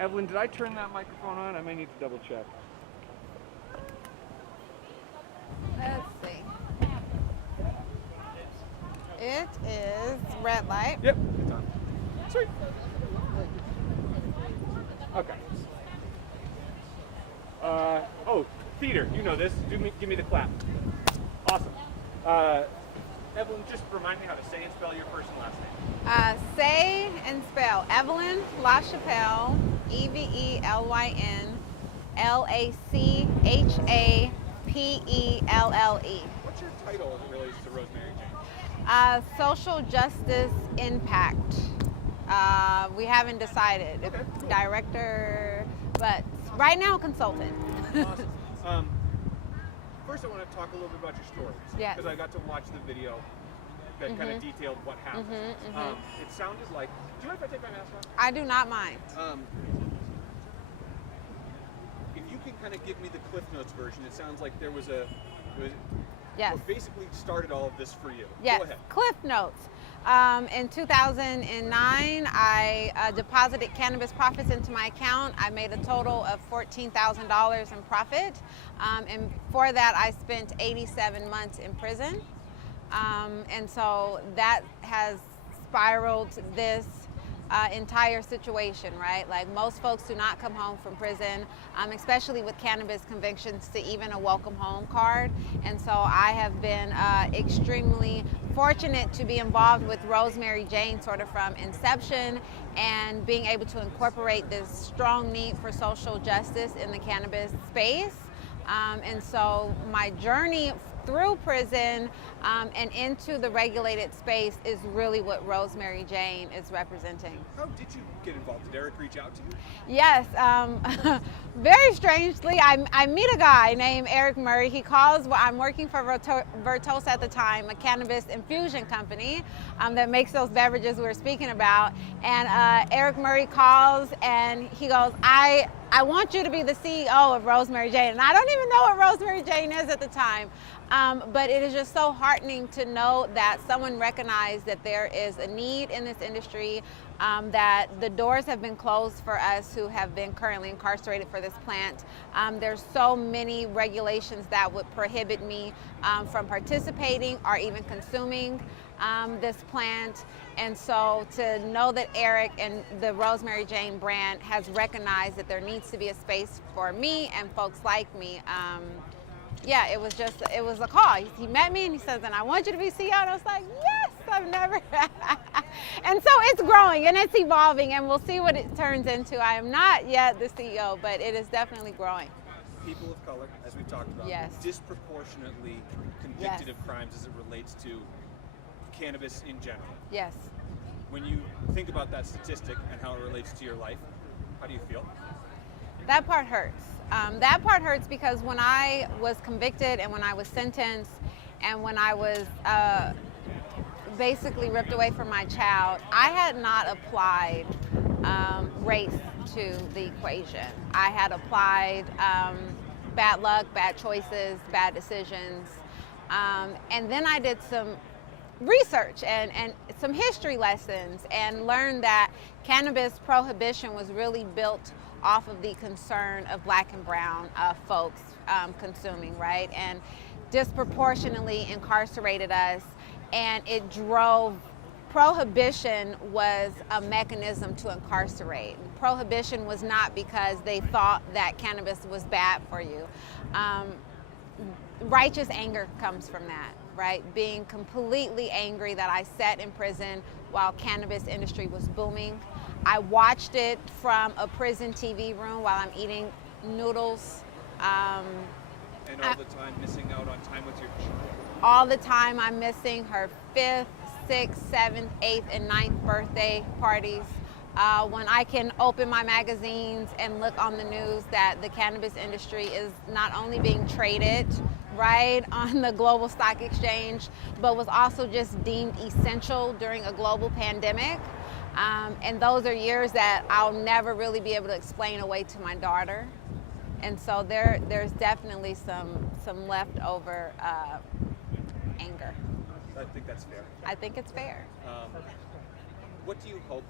Evelyn, did I turn that microphone on? I may need to double check. Let's see. It is red light. Yep, it's on. Sweet. Okay. Oh, theater, you know this. Give me the clap. Awesome. Evelyn, just remind me how to say and spell your first and last name. Say and spell Evelyn LaChapelle, EVELYN LACHAPELLE. What's your title as it relates to Rosemary Jane? Social justice impact. We haven't decided. Okay, cool. Director, but right now consultant. Awesome. First, I want to talk a little bit about your story. Yes. Because I got to watch the video that kind of detailed what happened. It sounded like. Do you mind if I take my mask off? I do not mind. If you can kind of give me the Cliff Notes version, it sounds like there was Yes. what basically started all of this for you. Yes. Go ahead. Cliff Notes. In 2009, I deposited cannabis profits into my account. I made a total of $14,000 in profit. And for that, I spent 87 months in prison. And so that has spiraled this entire situation, right? Like most folks do not come home from prison, especially with cannabis convictions, to even a welcome home card. And so I have been extremely fortunate to be involved with Rosemary Jane sort of from inception, and being able to incorporate this strong need for social justice in the cannabis space. And so my journey through prison and into the regulated space is really what Rosemary Jane is representing. How did you get involved? Did Eric reach out to you? Yes, very strangely, I meet a guy named Eric Murray. He calls, I'm working for Vertosa at the time, a cannabis infusion company that makes those beverages we were speaking about. And Eric Murray calls and he goes, I want you to be the CEO of Rosemary Jane. And I don't even know what Rosemary Jane is at the time. But it is just so heartening to know that someone recognized that there is a need in this industry, that the doors have been closed for us who have been currently incarcerated for this plant. There's so many regulations that would prohibit me from participating or even consuming this plant. And so to know that Eric and the Rosemary Jane brand has recognized that there needs to be a space for me and folks like me, yeah, it was a call. He met me and he says, and I want you to be CEO. And I was like, yes, I've never. And so it's growing and it's evolving, and we'll see what it turns into. I am not yet the CEO, but it is definitely growing. People of color, as we talked about, Yes. disproportionately convicted of crimes as it relates to cannabis in general. Yes. When you think about that statistic and how it relates to your life, how do you feel? That part hurts. That part hurts because when I was convicted and when I was sentenced and when I was basically ripped away from my child, I had not applied race to the equation. I had applied bad luck, bad choices, bad decisions. And then I did some research and some history lessons and learned that cannabis prohibition was really built off of the concern of Black and brown folks consuming, right? And disproportionately incarcerated us, and it drove, prohibition was a mechanism to incarcerate. Prohibition was not because they thought that cannabis was bad for you. Righteous anger comes from that, right? Being completely angry that I sat in prison while cannabis industry was booming. I watched it from a prison TV room while I'm eating noodles. And all the time missing out on time with your children. All the time I'm missing her 5th, 6th, 7th, 8th, and 9th birthday parties. When I can open my magazines and look on the news that the cannabis industry is not only being traded, right, on the global stock exchange, but was also just deemed essential during a global pandemic. And those are years that I'll never really be able to explain away to my daughter. And so there's definitely some leftover anger. I think that's fair. I think it's fair. What do you hope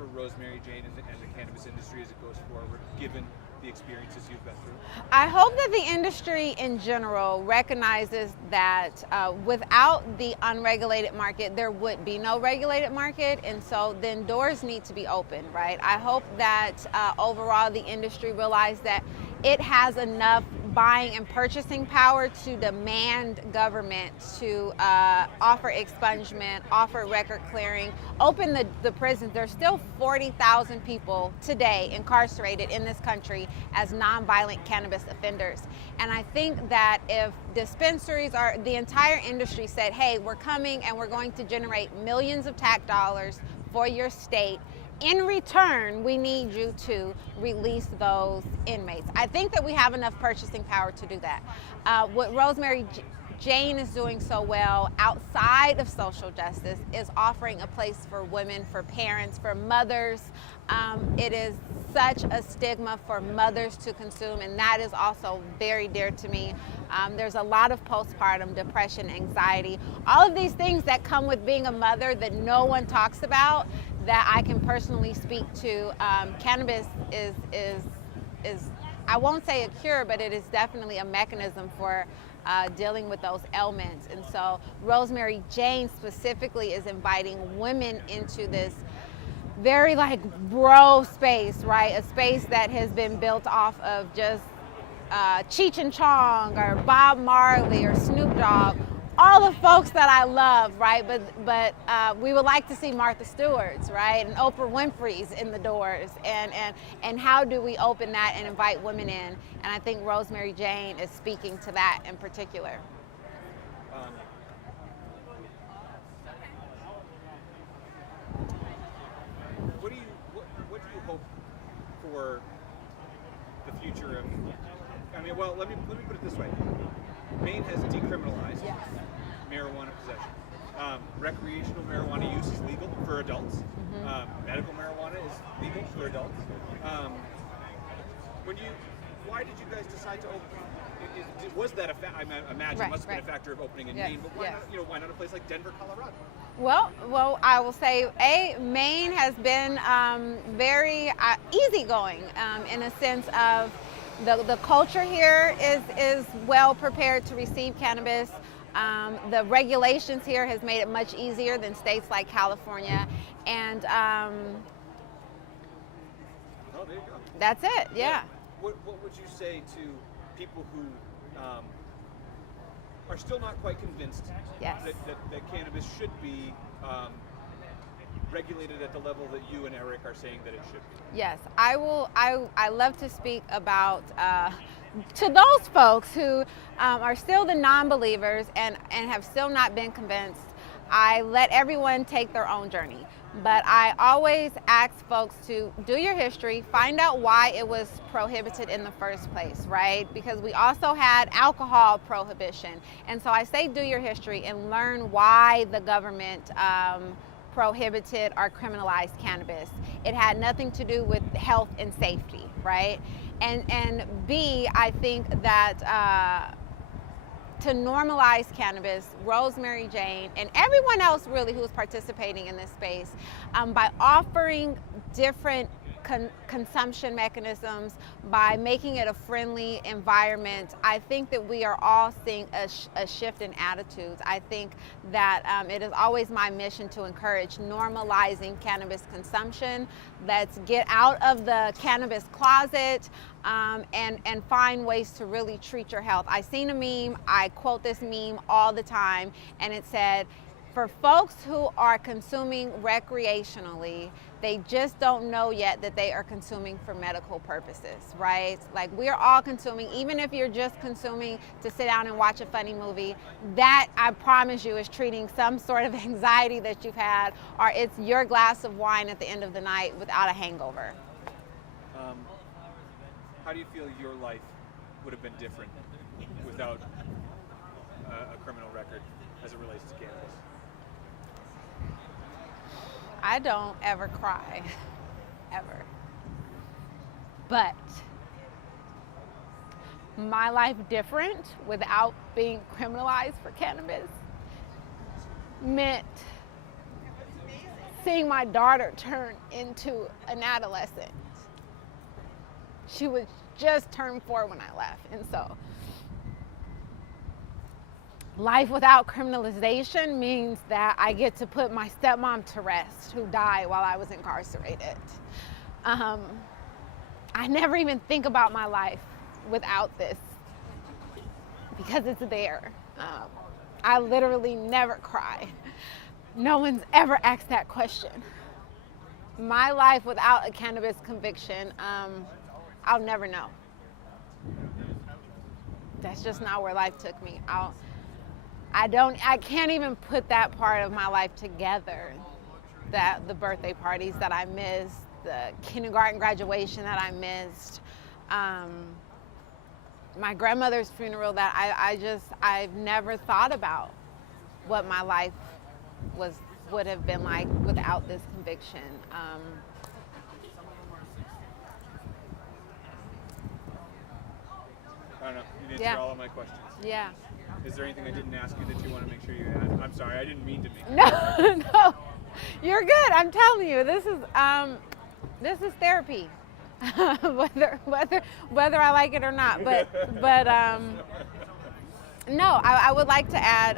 for Rosemary Jane and the cannabis industry as it goes forward, given the experiences you've been through? I hope that the industry in general recognizes that without the unregulated market, there would be no regulated market, and so then doors need to be open, right? I hope that overall the industry realizes that it has enough buying and purchasing power to demand government to offer expungement, offer record clearing, open the prisons. There's still 40,000 people today incarcerated in this country as nonviolent cannabis offenders. And I think that if dispensaries or the entire industry said, hey, we're coming and we're going to generate millions of tax dollars for your state, in return, we need you to release those inmates. I think that we have enough purchasing power to do that. What Rosemary Jane is doing so well outside of social justice is offering a place for women, for parents, for mothers. It is such a stigma for mothers to consume, and that is also very dear to me. There's a lot of postpartum depression, anxiety, all of these things that come with being a mother that no one talks about, that I can personally speak to. Cannabis is I won't say a cure, but it is definitely a mechanism for dealing with those ailments. And so Rosemary Jane specifically is inviting women into this very like bro space, right? A space that has been built off of just Cheech and Chong or Bob Marley or Snoop Dogg, all the folks that I love, right? But we would like to see Martha Stewart's, right? And Oprah Winfrey's in the doors. And how do we open that and invite women in? And I think Rosemary Jane is speaking to that in particular. What do you hope for the future of? I mean, well, let me put it this way. Maine has decriminalized marijuana possession. Recreational marijuana use is legal for adults. Mm-hmm. Medical marijuana is legal for adults. Why did you guys decide to open? Was that I imagine it must have been a factor of opening in Maine, but why not a place like Denver, Colorado? Well, I will say, Maine has been very easygoing in a sense of the culture here is well prepared to receive cannabis. The regulations here has made it much easier than states like California, and oh, there you go. That's it. Yeah. What would you say to people who are still not quite convinced that cannabis should be regulated at the level that you and Eric are saying that it should be? Yes, I will. I love to speak about to those folks who are still the non-believers and have still not been convinced. I let everyone take their own journey, but I always ask folks to do your history, find out why it was prohibited in the first place, right? Because we also had alcohol prohibition. And so I say do your history and learn why the government prohibited or criminalized cannabis. It had nothing to do with health and safety, right? And B, I think that to normalize cannabis, Rosemary Jane and everyone else really who's participating in this space, by offering different consumption mechanisms, by making it a friendly environment, I think that we are all seeing a shift in attitudes. I think that it is always my mission to encourage normalizing cannabis consumption. Let's get out of the cannabis closet and find ways to really treat your health. I seen a meme, I quote this meme all the time, and it said, for folks who are consuming recreationally, they just don't know yet that they are consuming for medical purposes, right? Like, we're all consuming, even if you're just consuming to sit down and watch a funny movie, that I promise you is treating some sort of anxiety that you've had, or it's your glass of wine at the end of the night without a hangover. How do you feel your life would have been different without a criminal record as it relates to cannabis? I don't ever cry, ever. But my life different without being criminalized for cannabis meant seeing my daughter turn into an adolescent. She was just turned 4 when I left. And so life without criminalization means that I get to put my stepmom to rest, who died while I was incarcerated. I never even think about my life without this because it's there. I literally never cry. No one's ever asked that question. My life without a cannabis conviction, I'll never know. That's just not where life took me. I can't even put that part of my life together. That the birthday parties that I missed, the kindergarten graduation that I missed, my grandmother's funeral that I've never thought about what my life would have been like without this conviction. I don't know. You answered all of my questions. Yeah. Is there anything I didn't ask you that you want to make sure you add? I'm sorry, I didn't mean to make. No, you're good. I'm telling you, this is therapy, whether I like it or not. But no, I would like to add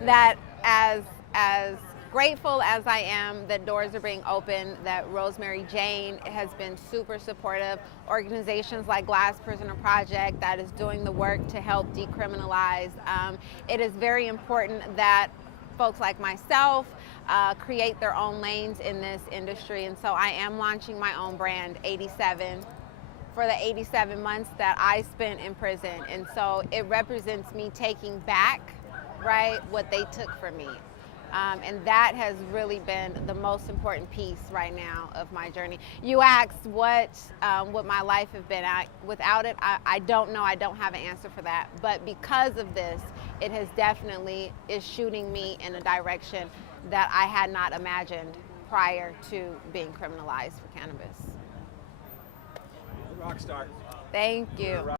that as grateful as I am that doors are being opened, that Rosemary Jane has been super supportive. Organizations like Glass Prisoner Project that is doing the work to help decriminalize. It is very important that folks like myself create their own lanes in this industry, and so I am launching my own brand, 87, for the 87 months that I spent in prison. And so it represents me taking back, right, what they took from me. And that has really been the most important piece right now of my journey. You asked what my life has been without it. I don't know. I don't have an answer for that. But because of this, it has definitely is shooting me in a direction that I had not imagined prior to being criminalized for cannabis. Rock star. Thank you.